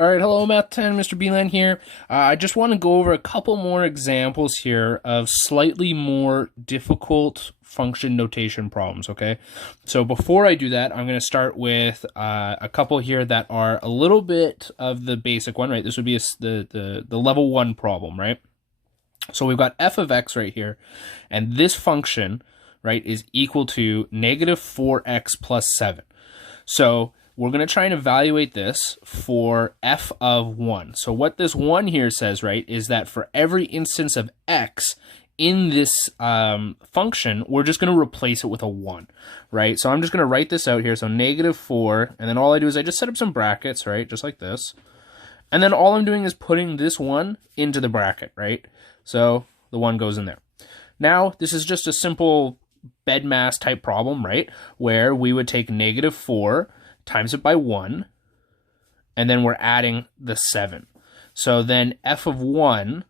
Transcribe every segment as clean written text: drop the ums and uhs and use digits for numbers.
All right, hello, Math 10, Mr. Beeline here. I just want to go over a couple more examples here of slightly more difficult function notation problems, okay? So before I do that, I'm going to start with a couple here that are a little bit of the basic one, right? This would be the level 1 problem, right? So we've got f of x right here, and this function, right, is equal to negative 4x plus 7. So we're going to try and evaluate this for f of 1. So what this 1 here says, right, is that for every instance of x in this function, we're just going to replace it with a 1, right? So I'm just going to write this out here. So negative 4, and then all I do is I just set up some brackets, right, just like this. And then all I'm doing is putting this 1 into the bracket, right? So the 1 goes in there. Now, this is just a simple bedmass type problem, right, where we would take negative 4, times it by 1, and then we're adding the 7. So then f of 1,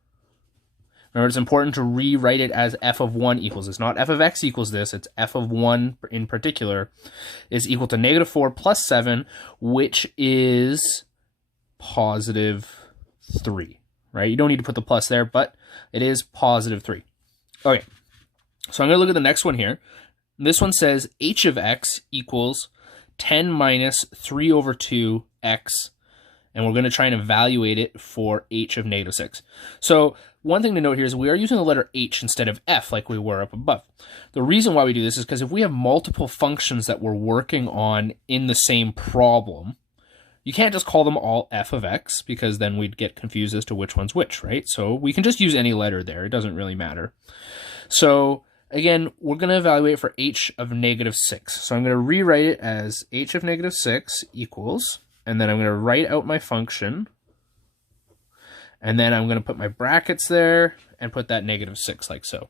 remember it's important to rewrite it as f of 1 equals this. Not f of x equals this, it's f of 1 in particular, is equal to negative 4 plus 7, which is positive 3, right? You don't need to put the plus there, but it is positive 3. Okay, so I'm going to look at the next one here. This one says h of x equals 10 minus 3 over 2 x, and we're going to try and evaluate it for h of negative 6. So one thing to note here is we are using the letter h instead of f like we were up above. The reason why we do this is because if we have multiple functions that we're working on in the same problem, you can't just call them all f of x, because then we'd get confused as to which one's which, right? So we can just use any letter there. It doesn't really matter. So again, we're going to evaluate for h of negative 6. So I'm going to rewrite it as h of negative 6 equals, and then I'm going to write out my function, and then I'm going to put my brackets there and put that negative 6 like so.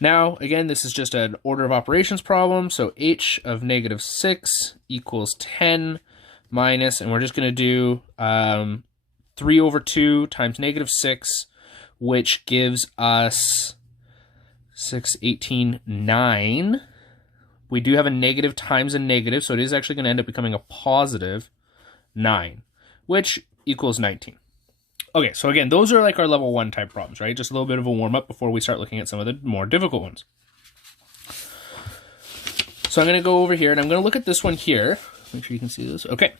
Now, again, this is just an order of operations problem, so h of negative 6 equals 10 minus, and we're just going to do 3 over 2 times negative 6, which gives us 6, 18, 9. We do have a negative times a negative, so it is actually going to end up becoming a positive 9, which equals 19. Okay, so again, those are like our level 1 type problems, right? Just a little bit of a warm-up before we start looking at some of the more difficult ones. So I'm going to go over here, and I'm going to look at this one here. Make sure you can see this. Okay,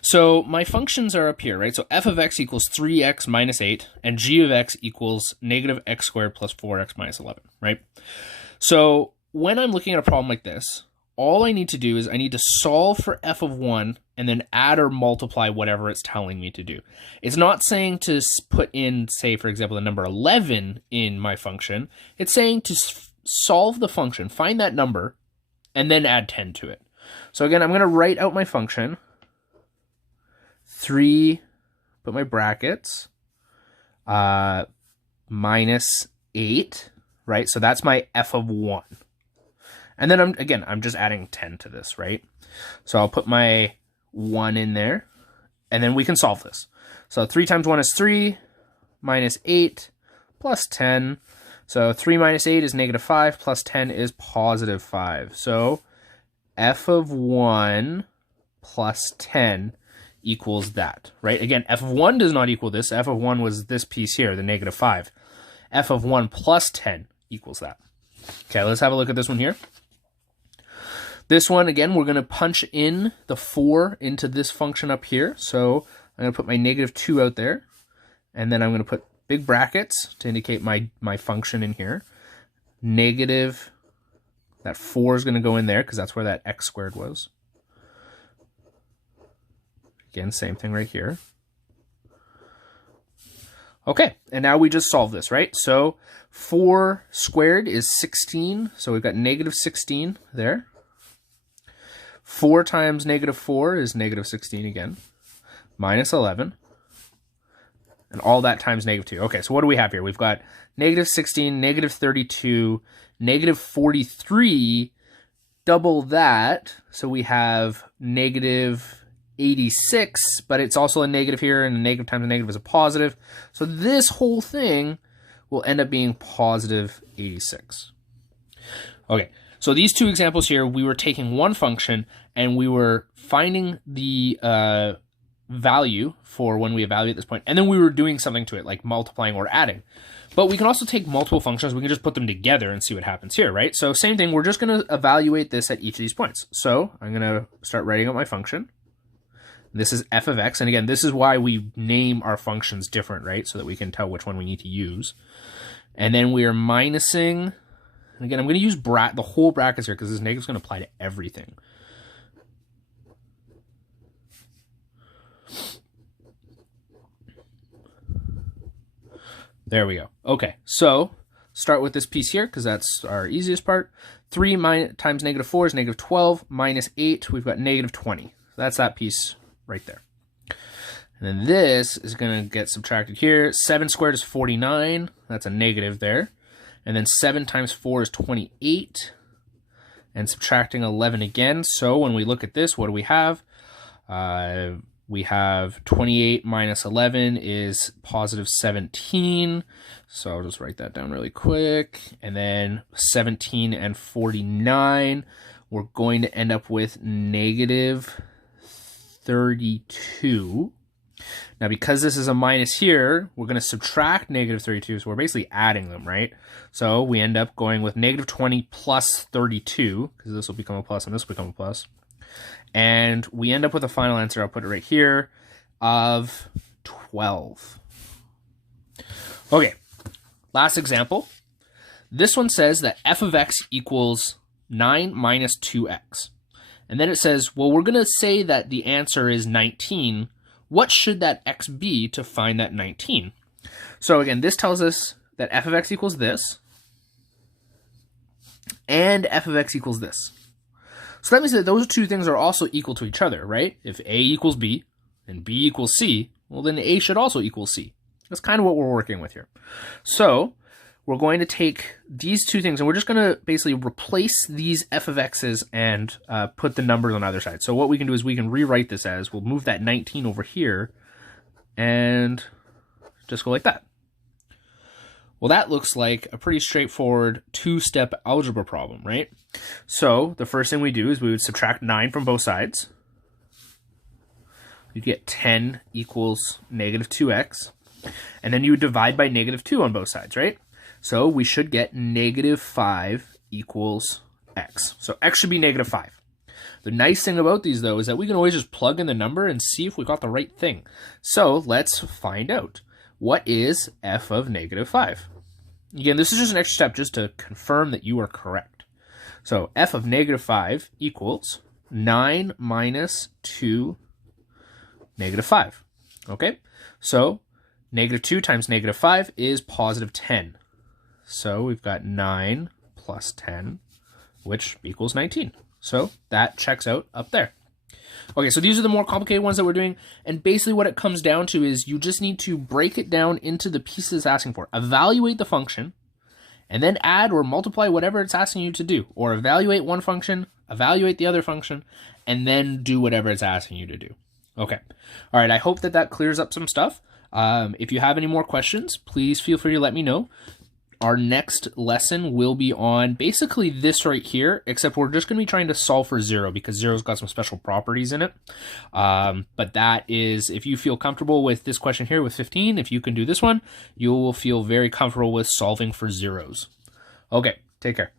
so my functions are up here, right? So f of x equals 3x minus 8, and g of x equals negative x squared plus 4x minus 11, right? So when I'm looking at a problem like this, all I need to do is I need to solve for f of 1 and then add or multiply whatever it's telling me to do. It's not saying to put in, say, for example, the number 11 in my function. It's saying to solve the function, find that number, and then add 10 to it. So again, I'm going to write out my function. 3, put my brackets, minus 8, right? So that's my f of 1. And then I'm just adding 10 to this, right? So I'll put my 1 in there, and then we can solve this. So 3 times 1 is 3, minus 8, plus 10. So 3 minus 8 is negative 5, plus 10 is positive 5. So f of 1 plus 10 equals that, right? Again, f of 1 does not equal this. F of 1 was this piece here, the negative 5. F of 1 plus 10 equals that. Okay, let's have a look at this one here. This one, again, we're going to punch in the 4 into this function up here. So I'm going to put my negative 2 out there, and then I'm going to put big brackets to indicate my function in here. Negative, that 4 is going to go in there because that's where that x squared was. Again, same thing right here. Okay, and now we just solve this, right? So 4 squared is 16, so we've got negative 16 there. 4 times negative 4 is negative 16 again, minus 11, and all that times negative 2. Okay, so what do we have here? We've got negative 16, negative 32, negative 43, double that, so we have negative 86, but it's also a negative here, and a negative times a negative is a positive. So this whole thing will end up being positive 86. Okay, so these two examples here, we were taking one function and we were finding the value for when we evaluate this point, and then we were doing something to it, like multiplying or adding. But we can also take multiple functions. We can just put them together and see what happens here, right? So same thing, we're just going to evaluate this at each of these points. So I'm going to start writing out my function. This is f of x, and again, this is why we name our functions different, right? So that we can tell which one we need to use. And then we are minusing, and again, I'm going to use the whole brackets here because this negative is going to apply to everything. There we go. Okay, so start with this piece here because that's our easiest part. 3 times negative 4 is negative 12, minus 8, we've got negative 20. So that's that piece right there. And then this is going to get subtracted here. 7 squared is 49. That's a negative there. And then 7 times 4 is 28. And subtracting 11 again. So when we look at this, what do we have? We have 28 minus 11 is positive 17. So I'll just write that down really quick. And then 17 and 49, we're going to end up with negative 32. Now, because this is a minus here, we're going to subtract negative 32, so we're basically adding them, right? So we end up going with negative 20 plus 32, because this will become a plus and this will become a plus. And we end up with a final answer, I'll put it right here, of 12. Okay, last example. This one says that f of x equals 9 minus 2x. And then it says, well, we're going to say that the answer is 19. What should that x be to find that 19? So again, this tells us that f of x equals this, and f of x equals this. So that means that those two things are also equal to each other, right? If a equals b and b equals c, well then a should also equal c. That's kind of what we're working with here. So we're going to take these two things and we're just going to basically replace these f of x's and put the numbers on either side. So what we can do is we can rewrite this as, we'll move that 19 over here and just go like that. Well, that looks like a pretty straightforward two-step algebra problem, right? So the first thing we do is we would subtract 9 from both sides. You get 10 equals negative 2x. And then you would divide by negative 2 on both sides, right? So we should get negative 5 equals x. So x should be negative 5. The nice thing about these, though, is that we can always just plug in the number and see if we got the right thing. So let's find out. What is f of negative 5? Again, this is just an extra step just to confirm that you are correct. So f of negative 5 equals 9 minus 2 negative 5. Okay, so negative 2 times negative 5 is positive 10. So we've got 9 plus 10, which equals 19. So that checks out up there. Okay, so these are the more complicated ones that we're doing, and basically what it comes down to is you just need to break it down into the pieces it's asking for. Evaluate the function, and then add or multiply whatever it's asking you to do. Or evaluate one function, evaluate the other function, and then do whatever it's asking you to do. Okay, all right, I hope that that clears up some stuff. If you have any more questions, please feel free to let me know. Our next lesson will be on basically this right here, except we're just going to be trying to solve for 0 because 0's got some special properties in it. But that is, if you feel comfortable with this question here with 15, if you can do this one, you will feel very comfortable with solving for zeros. Okay, take care.